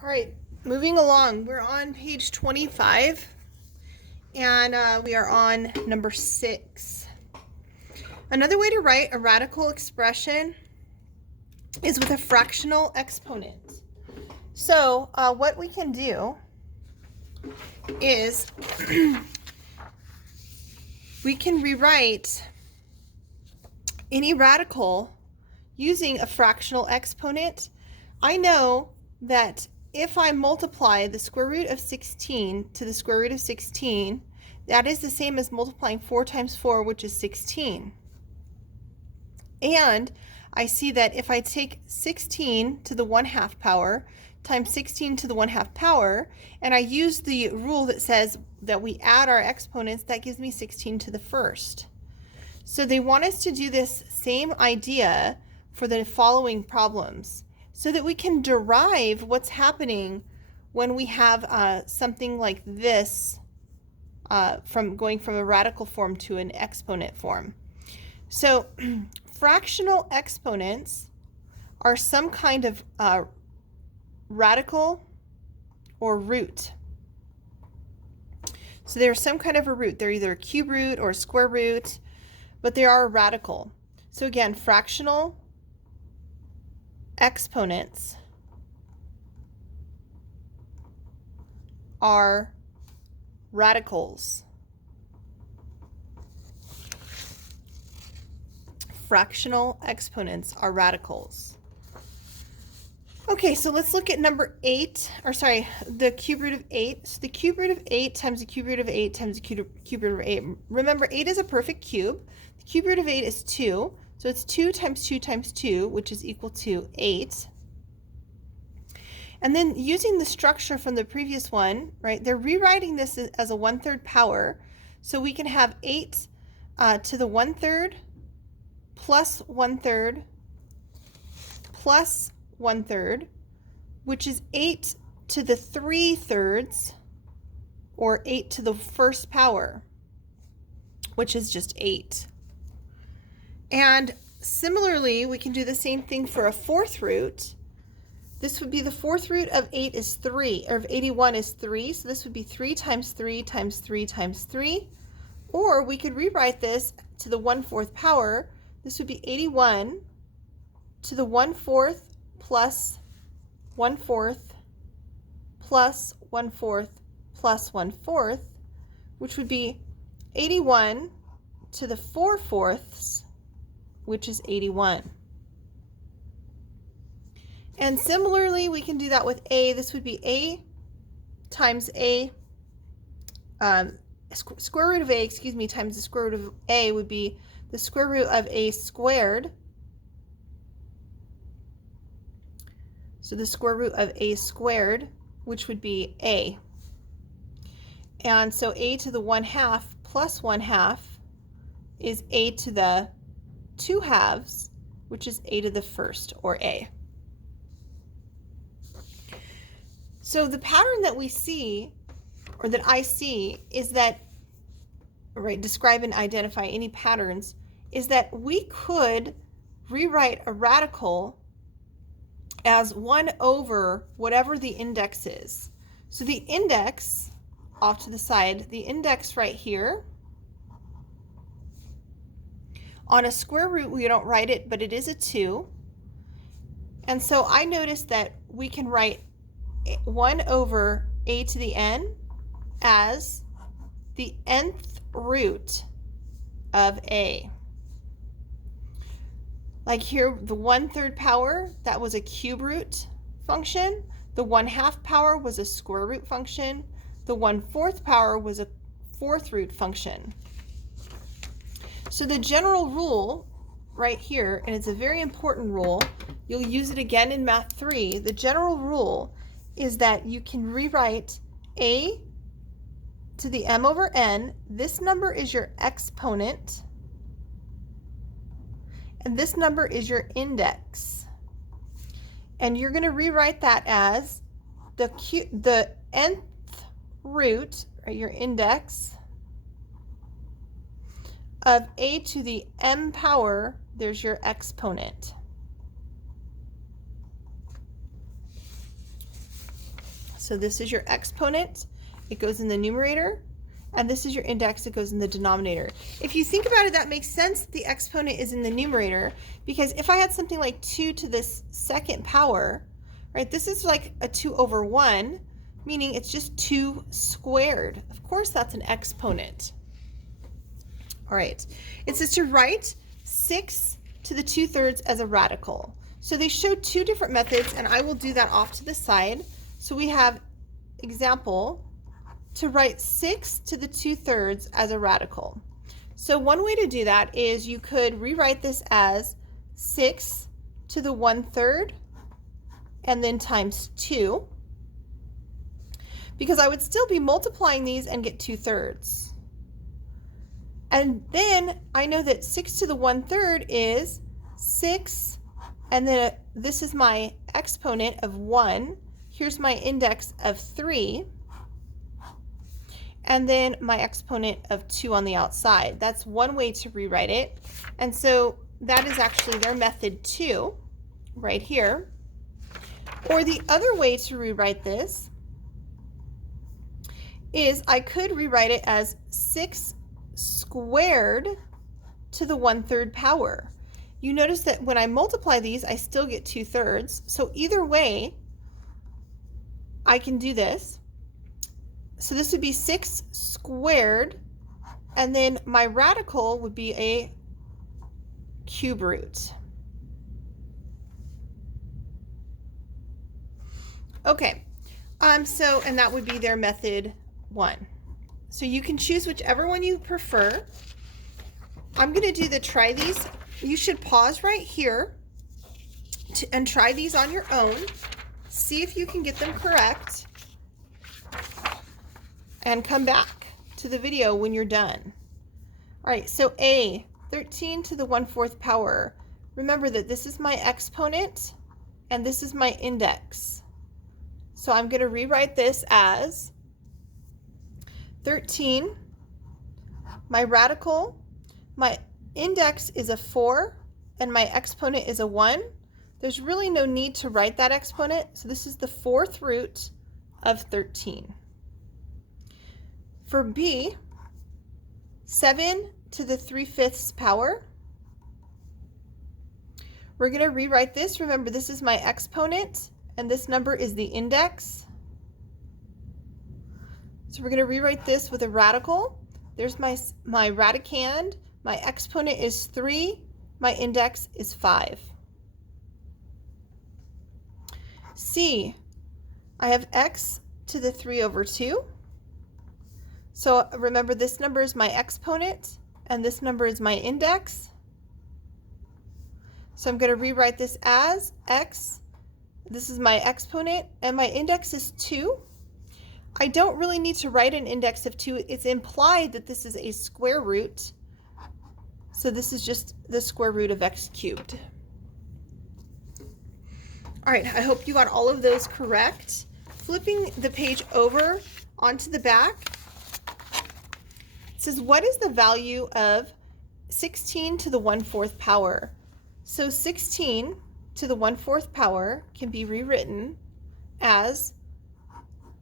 All right, moving along. We're on page 25 and we are on number 6. Another way to write a radical expression is with a fractional exponent. So what we can do is we can rewrite any radical using a fractional exponent. I know that if I multiply the square root of 16 to the square root of 16, that is the same as multiplying 4 times 4, which is 16. And I see that if I take 16 to the 1/2 power times 16 to the 1/2 power, and I use the rule that says that we add our exponents, that gives me 16 to the first. So they want us to do this same idea for the following problems so that we can derive what's happening when we have something like this from going from a radical form to an exponent form. So fractional exponents are some kind of radical or root. So they're some kind of a root. They're either a cube root or a square root, but they are a radical. So again, fractional exponents are radicals. Fractional exponents are radicals. Okay, so let's look at number 8, the cube root of 8. So the cube root of 8 times the cube root of 8 times the cube root of 8. Remember, 8 is a perfect cube. The cube root of 8 is 2. So it's 2 times 2 times 2, which is equal to 8. And then using the structure from the previous one, right, they're rewriting this as a 1/3 power. So we can have 8 to the 1/3 plus 1/3 plus 1/3, which is 8 to the 3/3, or 8 to the first power, which is just 8. And similarly, we can do the same thing for a 4th root. This would be the 4th root of 8 is 3, or of 81 is 3, so this would be 3 times 3 times 3 times 3. Or we could rewrite this to the 1/4 power. This would be 81 to the 1/4 plus 1/4 plus 1/4 plus 1/4, which would be 81 to the 4/4, which is 81. And similarly, we can do that with a. This would be a times a, square root of a, times the square root of a would be the square root of a squared. So the square root of a squared, which would be a. And so a to the 1/2 plus 1/2 is a to the 2/2, which is a to the first, or a. So the pattern that we see, or that I see, is that, right, describe and identify any patterns, is that we could rewrite a radical as 1 over whatever the index is. So the index, off to the side, the index right here, on a square root we don't write it, but it is a 2. And so I noticed that we can write 1 over a to the n as the nth root of a. Like here, the 1/3 power, that was a cube root function. The 1/2 power was a square root function. The 1/4 power was a 4th root function. So the general rule right here, and it's a very important rule, you'll use it again in Math 3, the general rule is that you can rewrite a to the m over n. This number is your exponent, and this number is your index. And you're going to rewrite that as the nth root, or your index, of a to the m power. There's your exponent. So this is your exponent, it goes in the numerator, and this is your index, it goes in the denominator. If you think about it, that makes sense. The exponent is in the numerator, because if I had something like 2 to this second power, right, this is like a 2 over 1, meaning it's just 2 squared. Of course, that's an exponent. All right, it says to write 6 to the 2/3 as a radical. So they showed two different methods, and I will do that off to the side. So we have example, to write 6 to the 2/3 as a radical. So one way to do that is you could rewrite this as 6 to the 1/3 and then times 2, because I would still be multiplying these and get 2/3. And then I know that 6 to the 1/3 is 6, and then this is my exponent of 1. Here's my index of 3. And then my exponent of 2 on the outside. That's one way to rewrite it. And so that is actually their method 2 right here. Or the other way to rewrite this is I could rewrite it as 6 squared to the 1/3 power. You notice that when I multiply these, I still get 2/3. So either way, I can do this. So this would be 6 squared, and then my radical would be a cube root. Okay, and that would be their method 1. So you can choose whichever one you prefer. I'm going to do the try these. You should pause right here and try these on your own. See if you can get them correct. And come back to the video when you're done. All right, so A, 13 to the 1/4 power. Remember that this is my exponent and this is my index. So I'm going to rewrite this as 13, my radical, my index is a 4, and my exponent is a 1. There's really no need to write that exponent, so this is the 4th root of 13. For B, 7 to the 3/5 power. We're going to rewrite this. Remember, this is my exponent, and this number is the index. So we're going to rewrite this with a radical. There's my radicand. My exponent is 3. My index is 5. C, I have x to the 3/2. So remember, this number is my exponent, and this number is my index. So I'm going to rewrite this as x. This is my exponent, and my index is 2. I don't really need to write an index of 2. It's implied that this is a square root. So this is just the square root of x cubed. All right, I hope you got all of those correct. Flipping the page over onto the back, it says, what is the value of 16 to the 1/4 power? So 16 to the 1/4 power can be rewritten as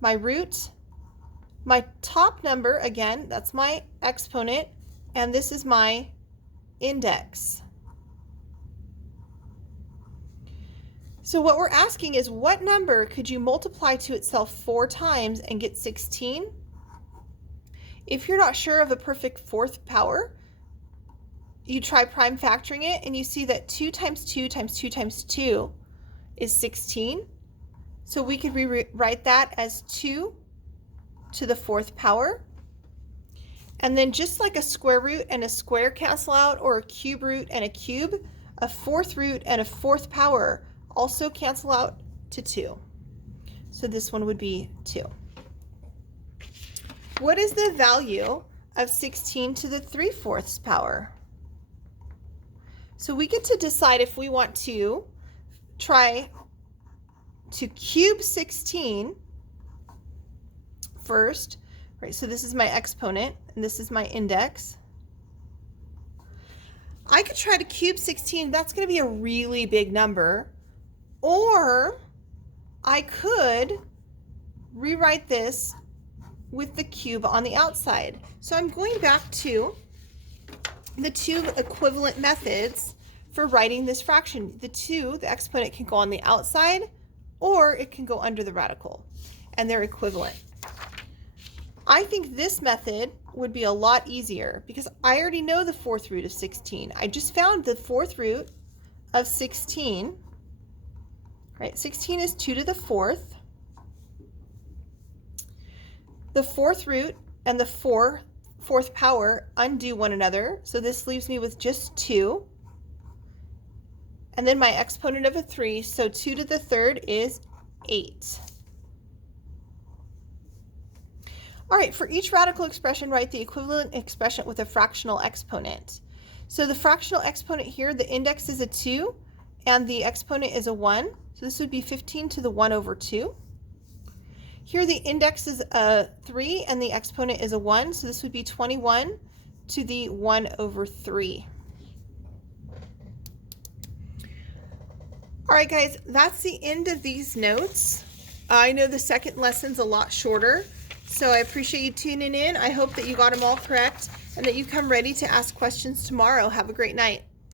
my root, my top number, again, that's my exponent, and this is my index. So what we're asking is, what number could you multiply to itself 4 times and get 16? If you're not sure of a perfect 4th power, you try prime factoring it, and you see that 2 times 2 times 2 times 2 is 16. So we could rewrite that as 2 to the 4th power. And then just like a square root and a square cancel out, or a cube root and a cube, a 4th root and a 4th power also cancel out to 2. So this one would be 2. What is the value of 16 to the 3/4 power? So we get to decide if we want to try to cube 16 first, right? So this is my exponent, and this is my index. I could try to cube 16. That's going to be a really big number. Or I could rewrite this with the cube on the outside. So I'm going back to the two equivalent methods for writing this fraction. The exponent can go on the outside or it can go under the radical, and they're equivalent. I think this method would be a lot easier because I already know the fourth root of 16. I just found the fourth root of 16, right? 16 is 2 to the fourth. The fourth root and the fourth power undo one another, so this leaves me with just 2. And then my exponent of a 3, so 2 to the third is 8. All right, for each radical expression, write the equivalent expression with a fractional exponent. So the fractional exponent here, the index is a 2 and the exponent is a 1. So this would be 15 to the 1 over 2. Here the index is a 3 and the exponent is a 1. So this would be 21 to the 1 over 3. All right, guys, that's the end of these notes. I know the second lesson's a lot shorter, so I appreciate you tuning in. I hope that you got them all correct and that you come ready to ask questions tomorrow. Have a great night.